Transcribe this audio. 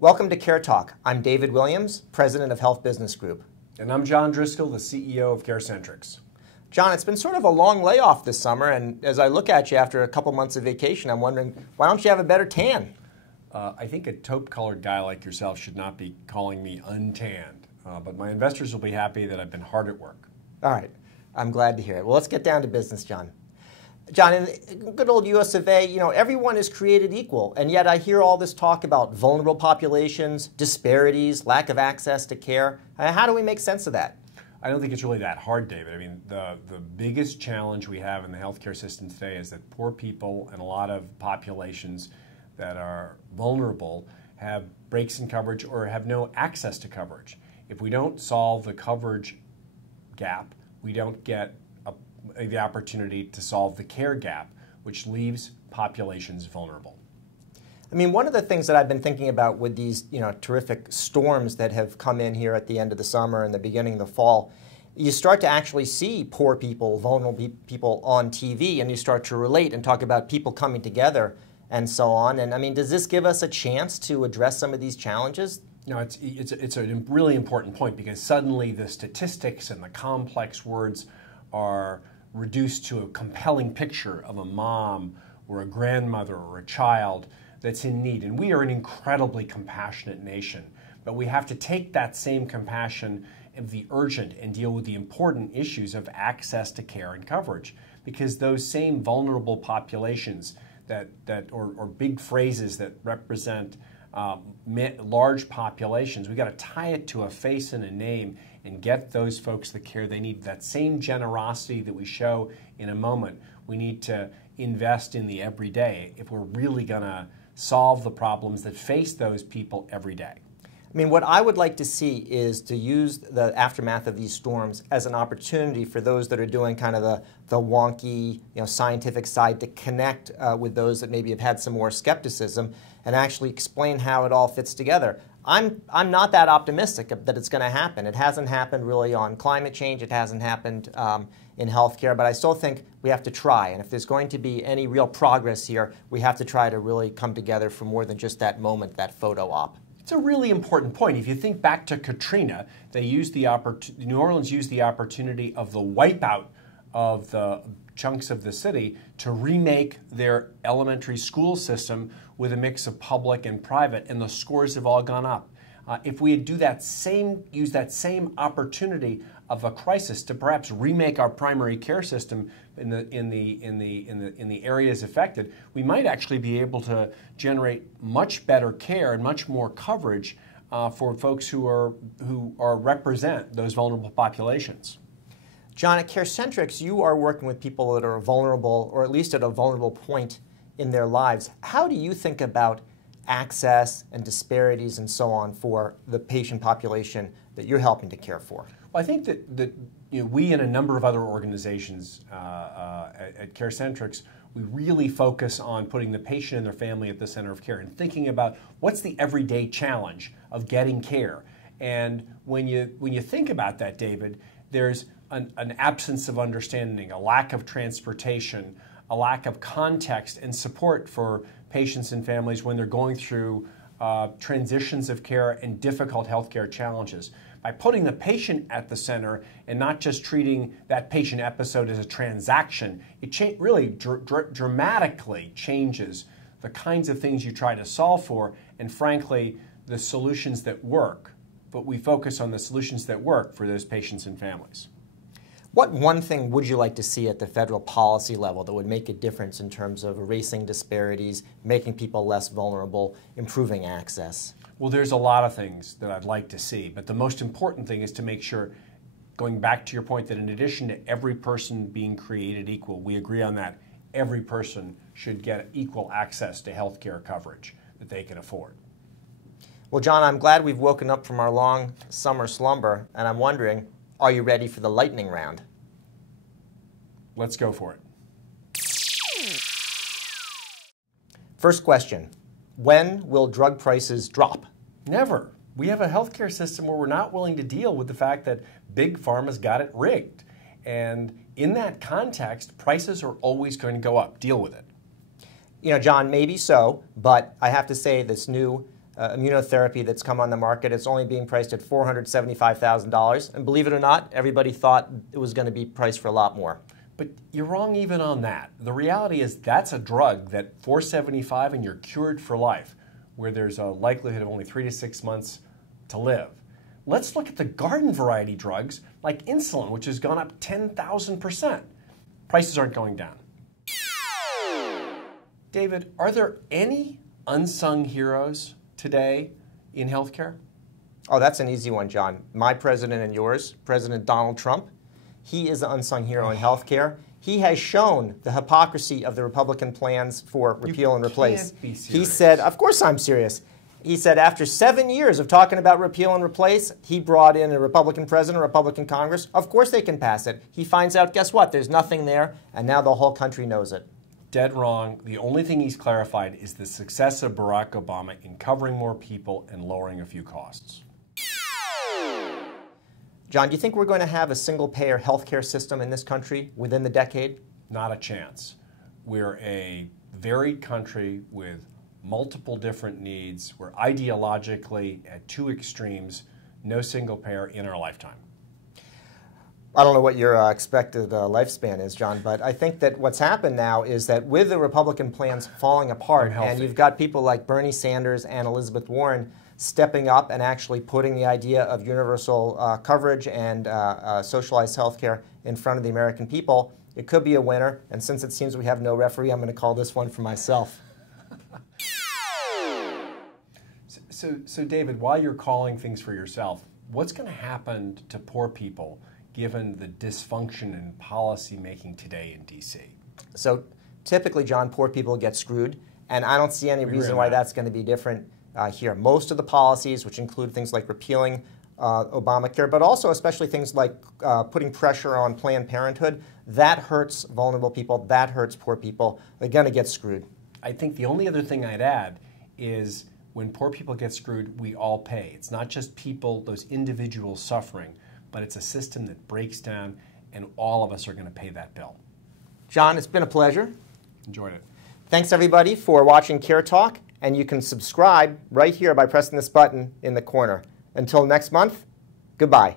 Welcome to CareTalk. I'm David Williams, President of Health Business Group. And I'm John Driscoll, the CEO of CareCentrix. John, it's been sort of a long layoff this summer, and as I look at you after a couple months of vacation, I'm wondering, why don't you have a better tan? I think a taupe-colored guy like yourself should not be calling me untanned, but my investors will be happy that I've been hard at work. All right. I'm glad to hear it. Well, let's get down to business, John. John, in good old US of A, everyone is created equal, and yet I hear all this talk about vulnerable populations, disparities, lack of access to care. How do we make sense of that? I don't think it's really that hard, David. I mean, the biggest challenge we have in the healthcare system today is that poor people and a lot of populations that are vulnerable have breaks in coverage or have no access to coverage. If we don't solve the coverage gap, we don't get the opportunity to solve the care gap, which leaves populations vulnerable. I mean, one of the things that I've been thinking about with these, terrific storms that have come in here at the end of the summer and the beginning of the fall, you start to actually see poor people, vulnerable people on TV, and you start to relate and talk about people coming together and so on. And I mean, does this give us a chance to address some of these challenges? No, it's a really important point, because suddenly the statistics and the complex words are reduced to a compelling picture of a mom or a grandmother or a child that's in need. And we are an incredibly compassionate nation, but we have to take that same compassion of the urgent and deal with the important issues of access to care and coverage, because those same vulnerable populations or big phrases that represent large populations, we got to tie it to a face and a name and get those folks the care they need. That same generosity that we show in a moment, we need to invest in the everyday if we're really going to solve the problems that face those people every day. I mean, what I would like to see is to use the aftermath of these storms as an opportunity for those that are doing kind of the wonky, scientific side to connect with those that maybe have had some more skepticism and actually explain how it all fits together. I'm not that optimistic that it's going to happen. It hasn't happened really on climate change. It hasn't happened in healthcare, but I still think we have to try. And if there's going to be any real progress here, we have to try to really come together for more than just that moment, that photo op. It's a really important point. If you think back to Katrina, New Orleans used the opportunity of the wipeout of the chunks of the city to remake their elementary school system with a mix of public and private, and the scores have all gone up. If we use that same opportunity of a crisis to perhaps remake our primary care system in the areas affected, we might actually be able to generate much better care and much more coverage for folks who represent those vulnerable populations. John, at CareCentrix, you are working with people that are vulnerable, or at least at a vulnerable point in their lives. How do you think about access and disparities and so on for the patient population that you're helping to care for? Well, I think that we and a number of other organizations at CareCentrix, we really focus on putting the patient and their family at the center of care and thinking about what's the everyday challenge of getting care. And when you think about that, David, there's an absence of understanding, a lack of transportation, a lack of context and support for patients and families when they're going through transitions of care and difficult healthcare challenges. By putting the patient at the center and not just treating that patient episode as a transaction, it really dramatically changes the kinds of things you try to solve for and, frankly, the solutions that work. But we focus on the solutions that work for those patients and families. What one thing would you like to see at the federal policy level that would make a difference in terms of erasing disparities, making people less vulnerable, improving access? Well, there's a lot of things that I'd like to see, but the most important thing is to make sure, going back to your point, that in addition to every person being created equal, we agree on that, every person should get equal access to health care coverage that they can afford. Well, John, I'm glad we've woken up from our long summer slumber, and I'm wondering, are you ready for the lightning round? Let's go for it. First question, when will drug prices drop? Never. We have a healthcare system where we're not willing to deal with the fact that big pharma's got it rigged. And in that context, prices are always going to go up. Deal with it. John, maybe so, but I have to say this new immunotherapy that's come on the market. It's only being priced at $475,000. And believe it or not, everybody thought it was going to be priced for a lot more. But you're wrong even on that. The reality is that's a drug that $475 and you're cured for life, where there's a likelihood of only 3 to 6 months to live. Let's look at the garden variety drugs like insulin, which has gone up 10,000%. Prices aren't going down. David, are there any unsung heroes today in healthcare? Oh, that's an easy one, John. My president and yours, President Donald Trump, he is the unsung hero in healthcare. He has shown the hypocrisy of the Republican plans for repeal and replace. Can't be serious. He said, of course I'm serious. He said after 7 years of talking about repeal and replace, he brought in a Republican president, a Republican Congress. Of course they can pass it. He finds out, guess what? There's nothing there, and now the whole country knows it. Dead wrong. The only thing he's clarified is the success of Barack Obama in covering more people and lowering a few costs. John, do you think we're going to have a single-payer healthcare system in this country within the decade? Not a chance. We're a varied country with multiple different needs. We're ideologically at two extremes, no single payer in our lifetime. I don't know what your expected lifespan is, John, but I think that what's happened now is that with the Republican plans falling apart, and you've got people like Bernie Sanders and Elizabeth Warren stepping up and actually putting the idea of universal coverage and socialized health care in front of the American people, it could be a winner. And since it seems we have no referee, I'm going to call this one for myself. So David, while you're calling things for yourself, what's going to happen to poor people given the dysfunction in policy making today in D.C.? So typically, John, poor people get screwed, and I don't see any reason why that's going to be different here. Most of the policies, which include things like repealing Obamacare, but also especially things like putting pressure on Planned Parenthood, that hurts vulnerable people, that hurts poor people. They're going to get screwed. I think the only other thing I'd add is when poor people get screwed, we all pay. It's not just people, those individuals suffering, but it's a system that breaks down, and all of us are going to pay that bill. John, it's been a pleasure. Enjoyed it. Thanks, everybody, for watching CareTalk, and you can subscribe right here by pressing this button in the corner. Until next month, goodbye.